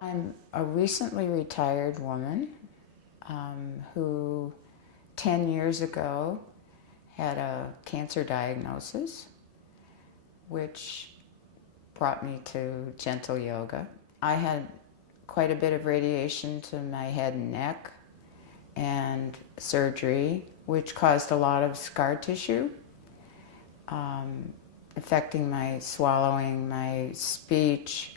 I'm a recently retired woman who 10 years ago had a cancer diagnosis, which brought me to gentle yoga. I had quite a bit of radiation to my head and neck and surgery, which caused a lot of scar tissue, affecting my swallowing, my speech.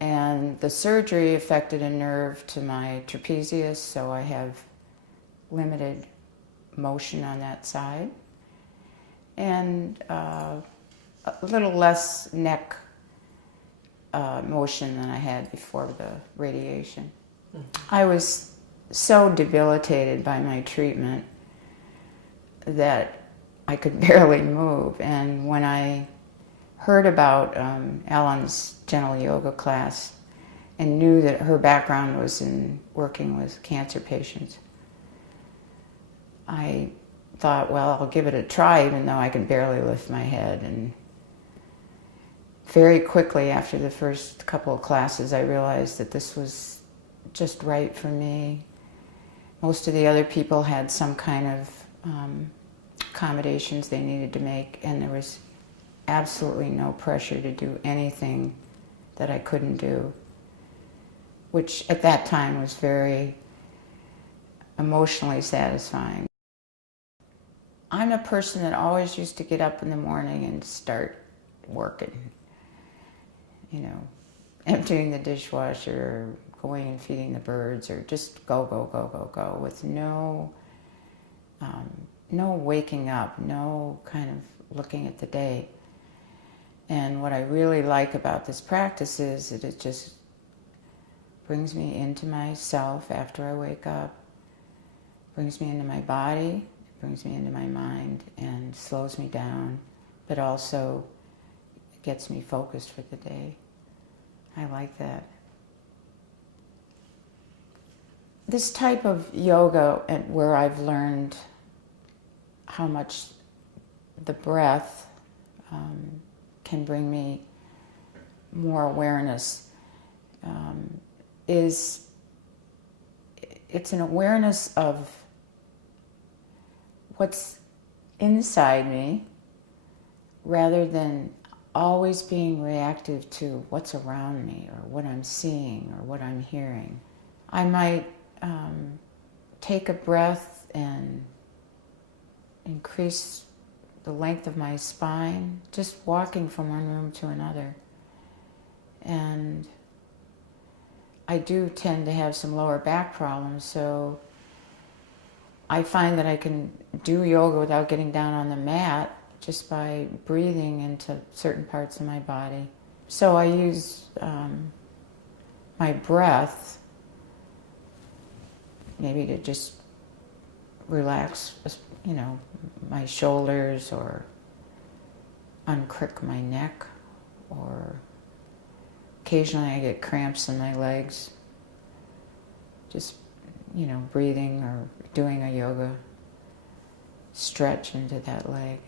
And the surgery affected a nerve to my trapezius, so I have limited motion on that side. And a little less neck motion than I had before the radiation. Mm-hmm. I was so debilitated by my treatment that I could barely move. And when I heard about Ellen's gentle yoga class and knew that her background was in working with cancer patients, I thought, well, I'll give it a try even though I can barely lift my head. And very quickly after the first couple of classes, I realized that this was just right for me. Most of the other people had some kind of accommodations they needed to make, and there was absolutely no pressure to do anything that I couldn't do, which at that time was very emotionally satisfying. I'm a person that always used to get up in the morning and start working, you know, emptying the dishwasher, going and feeding the birds, or just go, go, go, go, go, with no waking up, no kind of looking at the day. And what I really like about this practice is that it just brings me into myself after I wake up, brings me into my body, brings me into my mind, and slows me down, but also gets me focused for the day. I like that. This type of yoga, where I've learned how much the breath can bring me more awareness, it's an awareness of what's inside me rather than always being reactive to what's around me or what I'm seeing or what I'm hearing. I might take a breath and increase the length of my spine, just walking from one room to another. And I do tend to have some lower back problems, so I find that I can do yoga without getting down on the mat just by breathing into certain parts of my body. So I use my breath maybe to just relax, you know, my shoulders, or uncrick my neck, or occasionally I get cramps in my legs. Just, you know, breathing or doing a yoga stretch into that leg.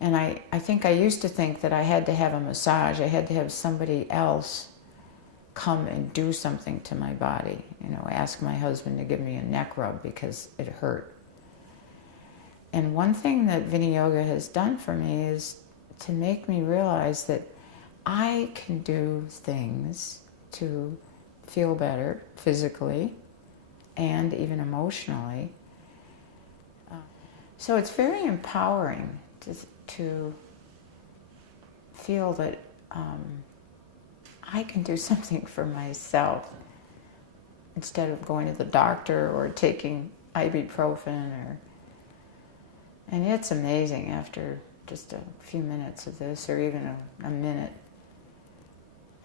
And I think I used to think that I had to have a massage. I had to have somebody else come and do something to my body. You know, ask my husband to give me a neck rub because it hurt. And one thing that Vinyasa has done for me is to make me realize that I can do things to feel better physically and even emotionally. So it's very empowering to feel that I can do something for myself instead of going to the doctor or taking ibuprofen. And it's amazing after just a few minutes of this, or even a minute,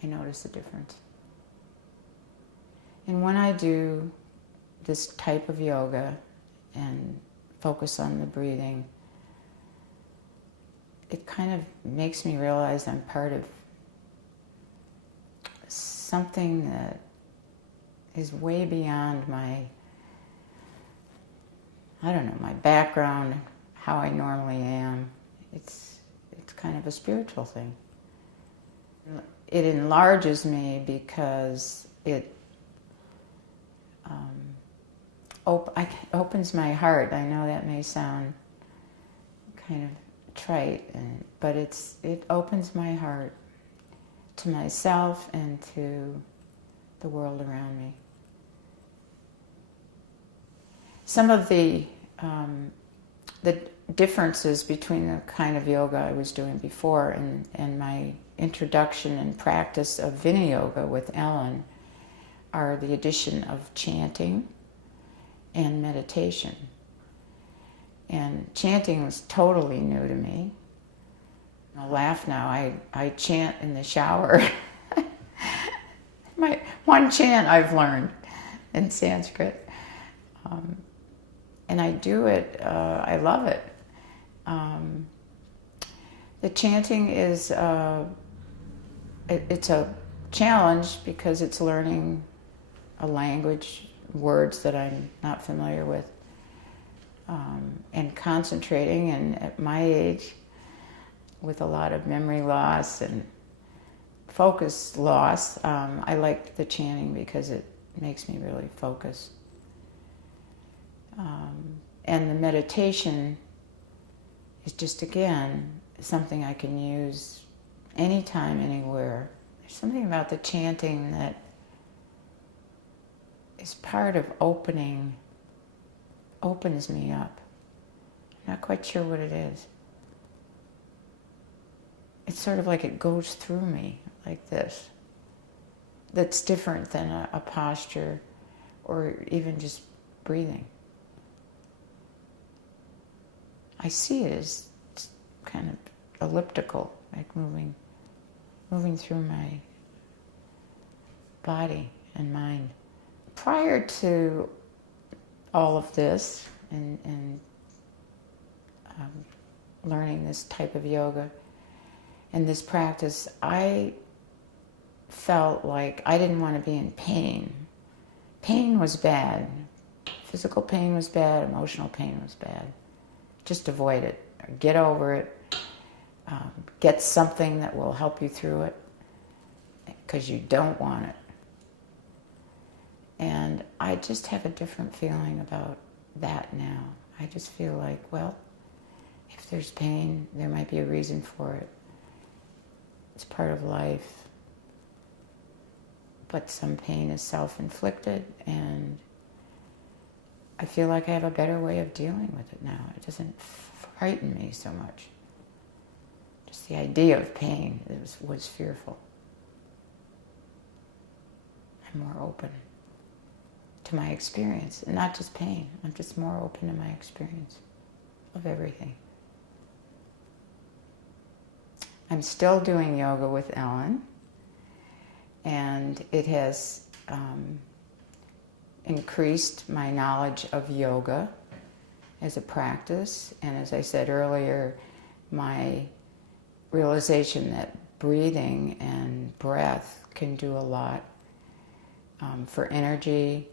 I notice a difference. And when I do this type of yoga and focus on the breathing, it kind of makes me realize I'm part of something that is way beyond my, I don't know, my background, how I normally am. It's kind of a spiritual thing. It enlarges me because it opens my heart. I know that may sound kind of trite, but it opens my heart to myself and to the world around me. Some of the differences between the kind of yoga I was doing before and my introduction and practice of Vinaya Yoga with Ellen are the addition of chanting and meditation. And chanting was totally new to me. I laugh now. I chant in the shower. My one chant I've learned in Sanskrit. And I do it, I love it. The chanting is, it's a challenge because it's learning a language, words that I'm not familiar with, and concentrating. And at my age, with a lot of memory loss and focus loss, I like the chanting because it makes me really focus. And the meditation is just, again, something I can use anytime, anywhere. There's something about the chanting that is part of opens me up. I'm not quite sure what it is. It's sort of like it goes through me, like this. That's different than a posture or even just breathing. I see it as kind of elliptical, like moving through my body and mind. Prior to all of this and learning this type of yoga and this practice, I felt like I didn't want to be in pain. Pain was bad. Physical pain was bad. Emotional pain was bad. Just avoid it. Get over it. Get something that will help you through it because you don't want it. And I just have a different feeling about that now. I just feel like, well, if there's pain, there might be a reason for it. It's part of life. But some pain is self-inflicted, and I feel like I have a better way of dealing with it now. It doesn't frighten me so much. Just the idea of pain was fearful. I'm more open to my experience, and not just pain. I'm just more open to my experience of everything. I'm still doing yoga with Ellen, and it has increased my knowledge of yoga as a practice, and as I said earlier, my realization that breathing and breath can do a lot for energy,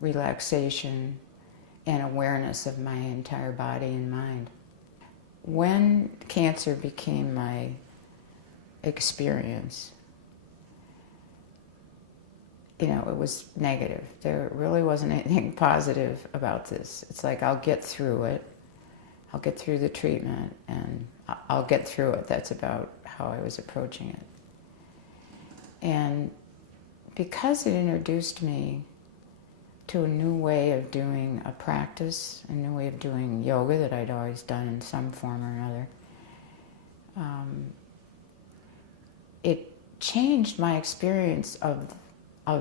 relaxation, and awareness of my entire body and mind. When cancer became my experience, it was negative. There really wasn't anything positive about this. It's like, I'll get through it. I'll get through the treatment, and I'll get through it. That's about how I was approaching it. And because it introduced me to a new way of doing a practice, a new way of doing yoga that I'd always done in some form or another, it changed my experience of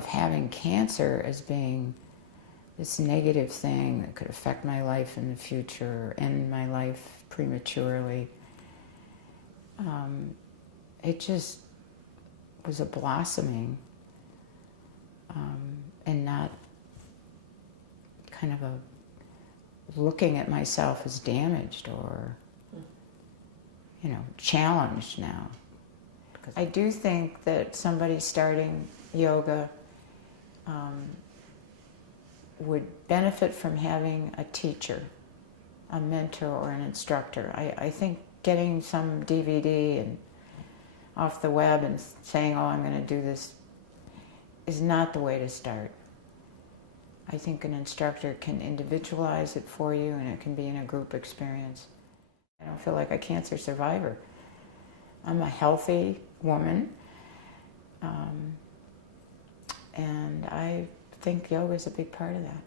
having cancer as being this negative thing that could affect my life in the future, end my life prematurely. It just was a blossoming and not kind of a looking at myself as damaged or, challenged now. I do think that somebody starting yoga would benefit from having a teacher, a mentor, or an instructor. I think getting some DVD and off the web and saying, oh, I'm going to do this is not the way to start. I think an instructor can individualize it for you, and it can be in a group experience. I don't feel like a cancer survivor. I'm a healthy woman, and I think yoga is a big part of that.